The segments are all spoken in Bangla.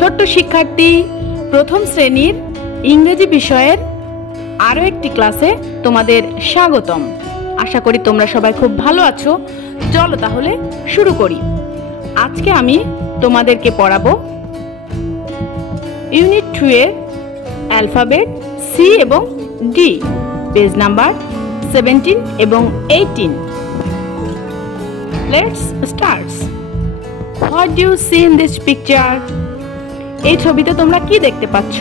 ছোট্ট শিক্ষার্থী, প্রথম শ্রেণীর ইংরেজি বিষয়ের আরও একটি ক্লাসে তোমাদের স্বাগতম। আশা করি তোমরা সবাই খুব ভালো আছো। চলো তাহলে শুরু করি। আজকে আমি তোমাদেরকে পড়াবো ইউনিট 2 এর অ্যালফাবেট সি এবং ডি, পেজ নাম্বার 17 এবং 18। Let's start. What do you see in this picture? এই ছবিতে তোমরা কি দেখতে পাচ্ছ?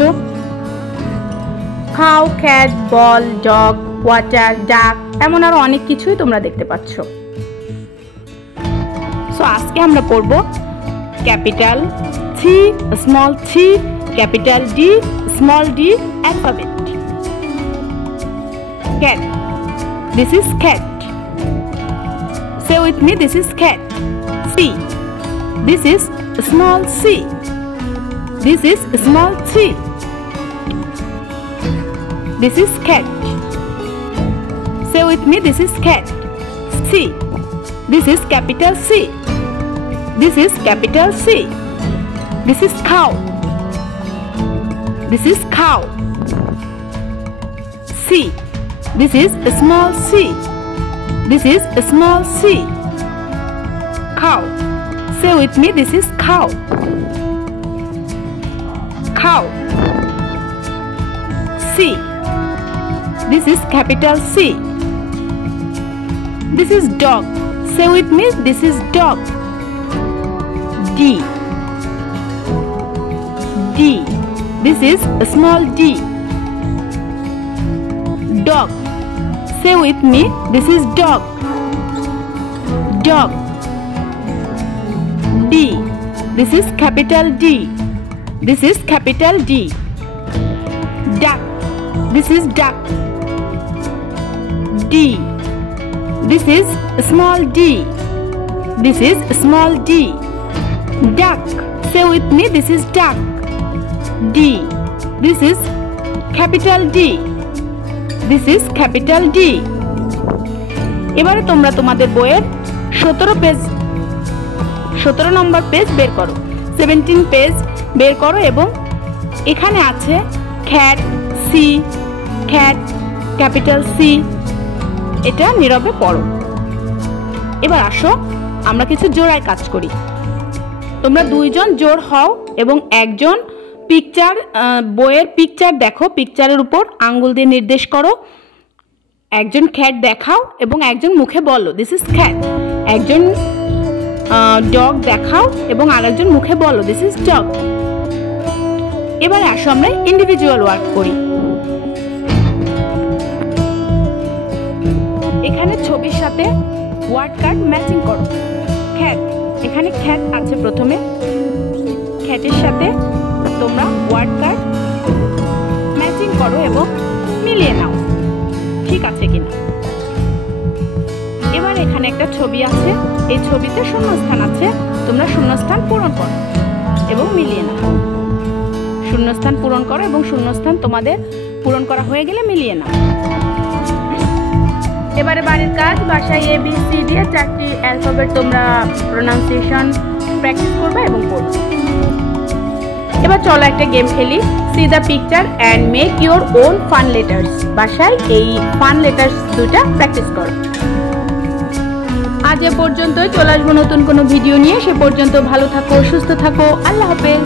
কাউ, ক্যাট, বল, ডগ, ওয়াটার, ডাক, এমন আরো অনেক কিছুই তোমরা দেখতে পাচ্ছ। সো আজকে আমরা পড়ব capital C, small C, capital D, small D alphabet. Cat. This is cat. Say with me, this is cat. C. This is small c. This is small c. This is cat. Say with me, this is cat. C. This is capital C. This is capital C. This is cow. This is cow. C. This is small c. This is small c. Cow. Say with me, this is cow. Cow. C. This is capital C. This is dog. Say with me, this is dog. D. D. This is small d. Dog. Say with me, this is dog. Dog. D. This is capital D. This is capital D. Duck. This is duck. D. This is small d. This is small d. Duck. Say with me, this is duck. D. This is capital D. This is capital D. এবারে তোমরা তোমাদের বইয়ের 17 নম্বর পেজ বের করো, 17 পেজ বের করো এবং এখানে আছে খ্যাট, সি, খ্যাট, ক্যাপিটাল সি। এটা নীরবে পড়ো। এবার আসো আমরা কিছু জোড়ায় কাজ করি। তোমরা দুইজন জোড় হও এবং একজন পিকচার, বইয়ের পিকচার দেখো, পিকচারের উপর আঙ্গুল দিয়ে নির্দেশ করো। একজন খ্যাট দেখাও এবং একজন মুখে বলো দিস ইজ খ্যাট। একজন ডগ দেখাও এবং আরেকজন মুখে বলো দিস ইজ ডগ। এবারে আসো আমরা ইন্ডিভিজুয়াল ওয়ার্ক করি। এখানে ছবির সাথে ওয়ার্ড কার্ড ম্যাচিং করো। খ্যাট, এখানে খ্যাট আছে প্রথমে, খ্যাটের সাথে তোমরা ওয়ার্ড কার্ড ম্যাচিং করো এবং মিলিয়ে নাও ঠিক আছে কিনা। এবার এখানে একটা ছবি আছে, এই ছবিতে শূন্যস্থান আছে, তোমরা শূন্যস্থান পূরণ করো এবং মিলিয়ে নাও। শূন্যস্থান পূরণ করো এবং শূন্যস্থান তোমাদের পূরণ করা হয়ে গেলে মিলিয়ে নাও। এবারে বাড়ির কাজ, বাসায় এ বি সি ডি এর 4টি অ্যালফাবেট তোমরা প্রোনাউন্সিয়েশন প্র্যাকটিস করবে এবং পড়বে। এবার চলো একটা গেম খেলি। C the picture and make your own fun letters. বাসায় এই ফান লেটার্স দুটা প্র্যাকটিস করো। আজ এ পর্যন্তই, চলে আসবো নতুন কোনো ভিডিও নিয়ে। সে পর্যন্ত ভালো থাকো, সুস্থ থাকো। আল্লাহ হাফেজ।